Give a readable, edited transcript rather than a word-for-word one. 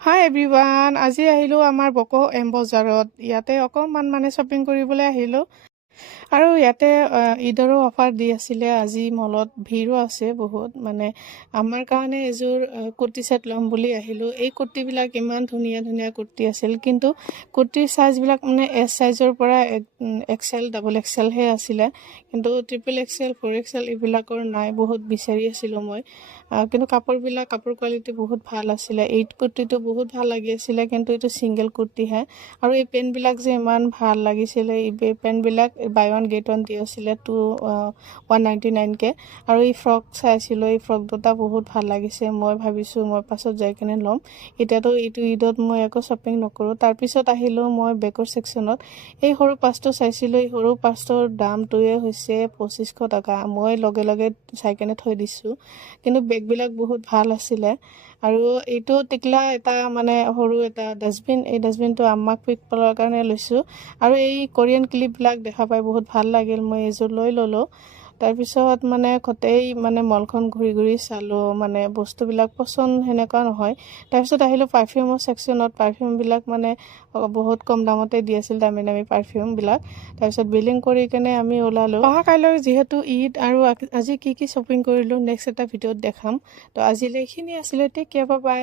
হাই everyone, আজি আহিলোঁ আমাৰ বকো এম বজাৰত। ইয়াতে অকণমান মানে শ্বপিং কৰিবলৈ আহিলোঁ আৰু ইয়াতে ঈদৰো অফাৰ দি আছিলে। আজি মলত ভিৰো আছে বহুত, মানে আমাৰ কাৰণে এযোৰ কুৰ্তি ছেট ল'ম বুলি আহিলোঁ। এই কুৰ্তিবিলাক ইমান ধুনীয়া ধুনীয়া কুৰ্তি আছিল, কিন্তু কুৰ্তিৰ চাইজবিলাক মানে এছ চাইজৰ পৰা এক্সেল ডাবল এক্সেলহে আছিলে, কিন্তু ট্ৰিপল এক্সেল 4XL এইবিলাকৰ নাই। বহুত বিচাৰি আছিলোঁ মই, কিন্তু কাপোৰ কোৱালিটি বহুত ভাল আছিলে। এই কুৰ্তিটো বহুত ভাল লাগি আছিলে, কিন্তু এইটো ছিংগল কুৰ্তিহে। আৰু এই পেণ্টবিলাক যে ইমান ভাল লাগিছিলে, এই পেণ্টবিলাক বাই ওৱান গেট ওৱান দি আছিলে 199কে। আৰু এই ফ্ৰক চাইছিলোঁ, এই ফ্ৰক দুটা বহুত ভাল লাগিছে। মই ভাবিছোঁ মই পাছত যাই কিনে ল'ম। এতিয়াতো এইটো ঈদত মই একো শ্বপিং নকৰোঁ। তাৰপিছত আহিলোঁ মই বেগৰ ছেকশ্যনত। এই সৰু পাৰ্চটো চাইছিলোঁ। এই সৰু পাৰ্চটোৰ দামটোৱে হৈছে 2500 টকা। মই লগে লগে চাই কিনে থৈ দিছোঁ, কিন্তু বেগবিলাক বহুত ভাল আছিলে। আৰু এইটো টিকলা এটা মানে সৰু এটা ডাষ্টবিন। এই ডাষ্টবিনটো আমাক পিক পেলোৱাৰ কাৰণে লৈছোঁ। আৰু এই কোৰিয়ান ক্লিপবিলাক দেখা পাই বহুত ভাল লাগিল, মই এইযোৰ লৈ ল'লোঁ। তাৰপিছত মানে গোটেই মানে মলখন ঘূৰি ঘূৰি চালোঁ, মানে বস্তুবিলাক পচন্দ সেনেকুৱা নহয়। তাৰপিছত আহিলোঁ পাৰফিউমৰ ছেকশ্যনত। পাৰফিউমবিলাক মানে বহুত কম দামতে দি আছিল, দামী দামী পাৰফিউমবিলাক। তাৰপিছত বিলিং কৰি কেনে আমি ওলালোঁ। অহাকাইলৈ যিহেতু ঈদ, আৰু আজি কি শ্বপিং কৰিলোঁ নেক্সট এটা ভিডিঅ'ত দেখাম। তো আজিলৈ এইখিনি আছিলে। টেক কেয়াৰ, বাই বাই।